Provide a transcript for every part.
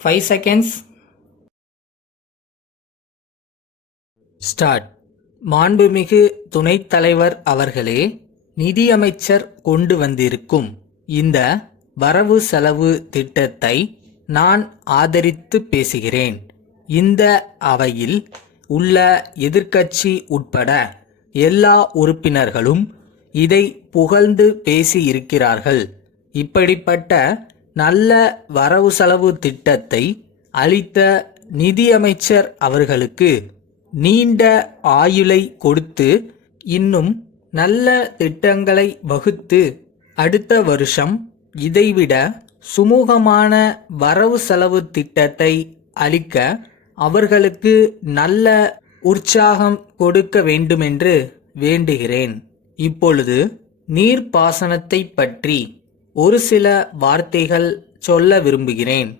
5 seconds. Start. மாண்புமிகு துணைத் தலைவர் அவர்களே, நிதியமைச்சர் கொண்டு வந்திருக்கும் இந்த வரவு செலவு திட்டத்தை நான் ஆதரித்து பேசுகிறேன். இந்த அவையில் உள்ள எதிர்க்கட்சி உட்பட எல்லா உறுப்பினர்களும் இதை புகழ்ந்து பேசியிருக்கிறார்கள். இப்படிப்பட்ட நல்ல வரவு செலவு திட்டத்தை அளித்த நிதியமைச்சர் அவர்களுக்கு நீண்ட ஆயுளை கொடுத்து இன்னும் நல்ல திட்டங்களை வகுத்து அடுத்த வருஷம் இதைவிட சுமூகமான வரவு செலவு திட்டத்தை அளிக்க அவர்களுக்கு நல்ல உற்சாகம் கொடுக்க வேண்டுமென்று வேண்டுகிறேன். இப்பொழுது நீர்ப்பாசனத்தை பற்றி ஒரு சில வார்த்தைகள் சொல்ல விரும்புகிறேன்.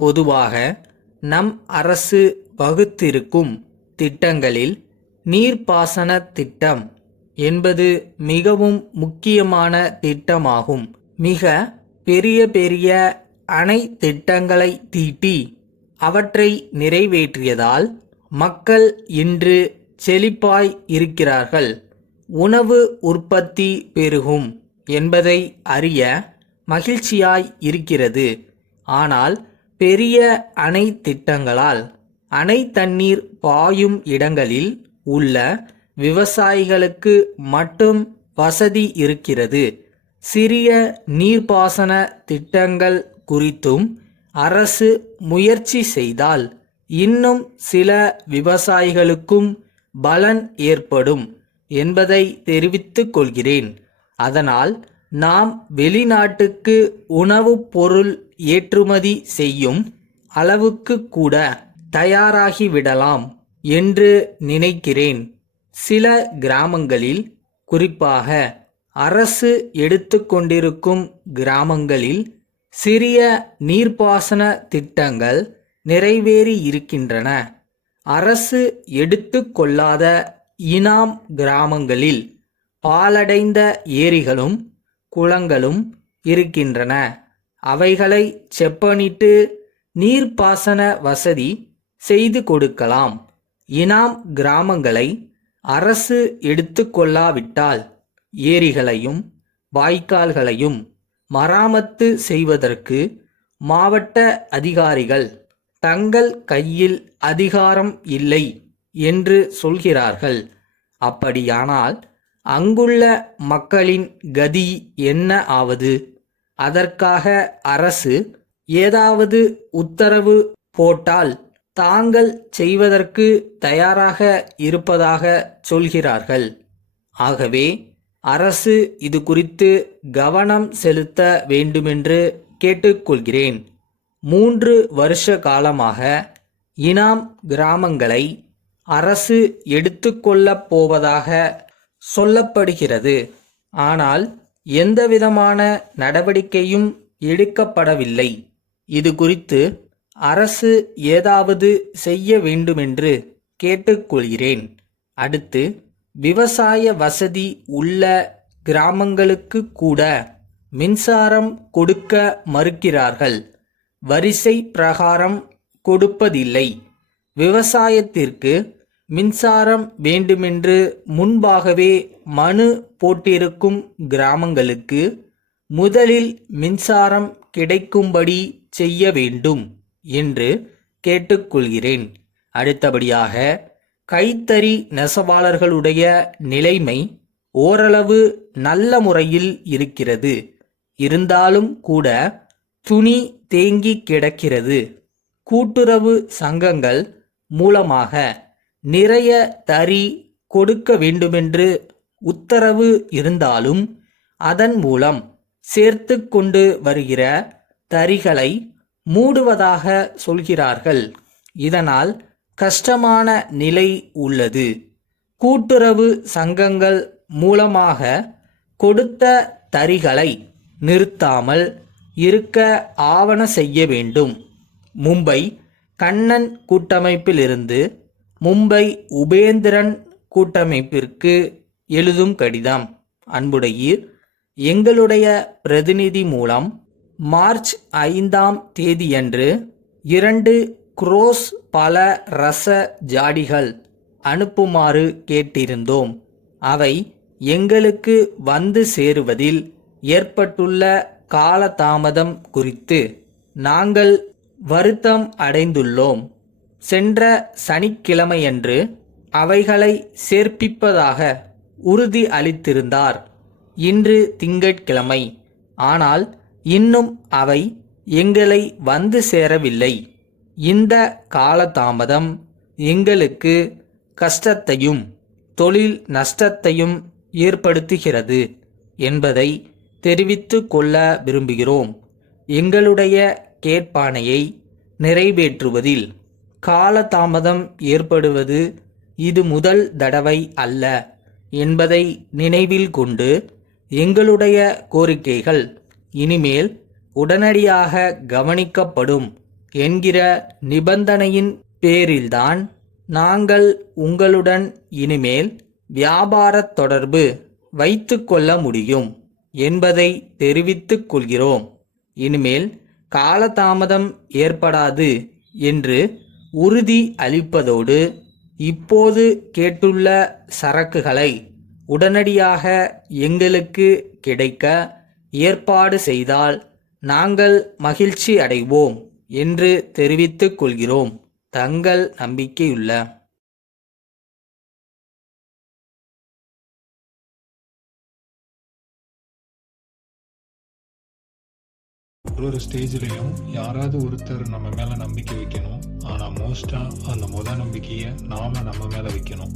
பொதுவாக நம் அரசு வகுத்திருக்கும் திட்டங்களில் நீர்ப்பாசன திட்டம் என்பது மிகவும் முக்கியமான திட்டமாகும். மிக பெரிய பெரிய அணை திட்டங்களை தீட்டி அவற்றை நிறைவேற்றியதால் மக்கள் இன்று செழிப்பாய் இருக்கிறார்கள். உணவு உற்பத்தி பெருகும் என்பதை அறிய மகிழ்ச்சியாய் இருக்கிறது. ஆனால் பெரிய அணை திட்டங்களால் அணை தண்ணீர் பாயும் இடங்களில் உள்ள விவசாயிகளுக்கு மட்டும் வசதி இருக்கிறது. சிறிய நீர்ப்பாசன திட்டங்கள் குறித்தும் அரசு முயற்சி செய்தால் இன்னும் சில விவசாயிகளுக்கும் பலன் ஏற்படும் என்பதை தெரிவித்துக் கொள்கிறேன். அதனால் நாம் வெளிநாட்டுக்கு உணவுப் பொருள் ஏற்றுமதி செய்யும் அளவுக்கு கூட தயாராகிவிடலாம் என்று நினைக்கிறேன். சில கிராமங்களில், குறிப்பாக அரசு எடுத்துக்கொண்டிருக்கும் கிராமங்களில் சிறிய நீர்ப்பாசன திட்டங்கள் நிறைவேறியிருக்கின்றன. அரசு எடுத்துக்கொள்ளாத இனாம் கிராமங்களில் பாழடைந்த ஏரிகளும் குளங்களும் இருக்கின்றன. அவைகளை செப்பனிட்டு நீர்ப்பாசன வசதி செய்து கொடுக்கலாம். இனாம் கிராமங்களை அரசு எடுத்துக்கொள்ளாவிட்டால் ஏரிகளையும் வாய்க்கால்களையும் மராமத்து செய்வதற்கு மாவட்ட அதிகாரிகள் தங்கள் கையில் அதிகாரம் இல்லை என்று சொல்கிறார்கள். அப்படியானால் அங்குள்ள மக்களின் கதி என்ன ஆவது? அதற்காக அரசு ஏதாவது உத்தரவு போட்டால் தாங்கள் செய்வதற்கு தயாராக இருப்பதாக சொல்கிறார்கள். ஆகவே அரசு இது குறித்து கவனம் செலுத்த வேண்டுமென்று கேட்டுக்கொள்கிறேன். 3 வருஷ காலமாக இனாம் கிராமங்களை அரசு எடுத்துக்கொள்ளப் போவதாக சொல்லப்படுகிறது. ஆனால் எந்தவிதமான நடவடிக்கையும் எடுக்கப்படவில்லை. இது குறித்து அரசு ஏதாவது செய்ய வேண்டுமென்று கேட்டுக்கொள்கிறேன். அடுத்து, விவசாய வசதி உள்ள கிராமங்களுக்கு கூட மின்சாரம் கொடுக்க மறுக்கிறார்கள். வரிசை பிரகாரம் கொடுப்பதில்லை. விவசாயத்திற்கு மின்சாரம் வேண்டுமென்று முன்பாகவே மனு போட்டிருக்கும் கிராமங்களுக்கு முதலில் மின்சாரம் கிடைக்கும்படி செய்ய வேண்டும் என்று கேட்டுக்கொள்கிறேன். அடுத்தபடியாக, கைத்தறி நெசவாளர்களுடைய நிலைமை ஓரளவு நல்ல முறையில் இருக்கிறது. இருந்தாலும் கூட துணி தேங்கி கிடக்கிறது. கூட்டுறவு சங்கங்கள் மூலமாக நிறைய தறி கொடுக்க வேண்டுமென்று உத்தரவு இருந்தாலும் அதன் மூலம் சேர்த்து கொண்டு வருகிற தறிகளை மூடுவதாக சொல்கிறார்கள். இதனால் கஷ்டமான நிலை உள்ளது. கூட்டுறவு சங்கங்கள் மூலமாக கொடுத்த தறிகளை நிறுத்தாமல் இருக்க ஆவண செய்ய வேண்டும். மும்பை கண்ணன் கூட்டமைப்பிலிருந்து மும்பை உபேந்திரன் கூட்டமைப்பிற்கு எழுதும் கடிதம். அன்புடையீர், எங்களுடைய பிரதிநிதி மூலம் மார்ச் 5ஆம் தேதியன்று 2 குரோஸ் பல ரச ஜாடிகள் அனுப்புமாறு கேட்டிருந்தோம். அவை எங்களுக்கு வந்து சேருவதில் ஏற்பட்டுள்ள காலதாமதம் குறித்து நாங்கள் வருத்தம் அடைந்துள்ளோம். சென்ற சனிக்கிழமையன்று அவைகளை சேர்ப்பிப்பதாக உறுதி அளித்திருந்தார். இன்று திங்கட்கிழமை, ஆனால் இன்னும் அவை எங்களை வந்து சேரவில்லை. இந்த காலதாமதம் எங்களுக்கு கஷ்டத்தையும் தொழில் நஷ்டத்தையும் ஏற்படுத்துகிறது என்பதை தெரிவித்து கொள்ள விரும்புகிறோம். எங்களுடைய கேட்பானையை நிறைவேற்றுவதில் காலதாமதம் ஏற்படுவது இது முதல் தடவை அல்ல என்பதை நினைவில் கொண்டு எங்களுடைய கோரிக்கைகள் இனிமேல் உடனடியாக கவனிக்கப்படும் என்கிற நிபந்தனையின் பேரில்தான் நாங்கள் உங்களுடன் இனிமேல் வியாபார தொடர்பு வைத்து கொள்ள முடியும் என்பதை தெரிவித்துக் கொள்கிறோம். இனிமேல் காலதாமதம் ஏற்படாது என்று உறுதி அளிப்பதோடு இப்போது கேட்டுள்ள சரக்குகளை உடனடியாக எங்களுக்கு கிடைக்க ஏற்பாடு செய்தால் நாங்கள் மகிழ்ச்சி அடைவோம் என்று தெரிவித்துக் கொள்கிறோம். தங்கள் நம்பிக்கையுள்ள ஒரு ஸ்டேஜ்லையும் யாராவது ஒருத்தர் நம்ம மேல நம்பிக்கை வைக்கணும். ஆனா மோஸ்டா அந்த நம்பிக்கையை நாம நம்ம மேல வைக்கணும்.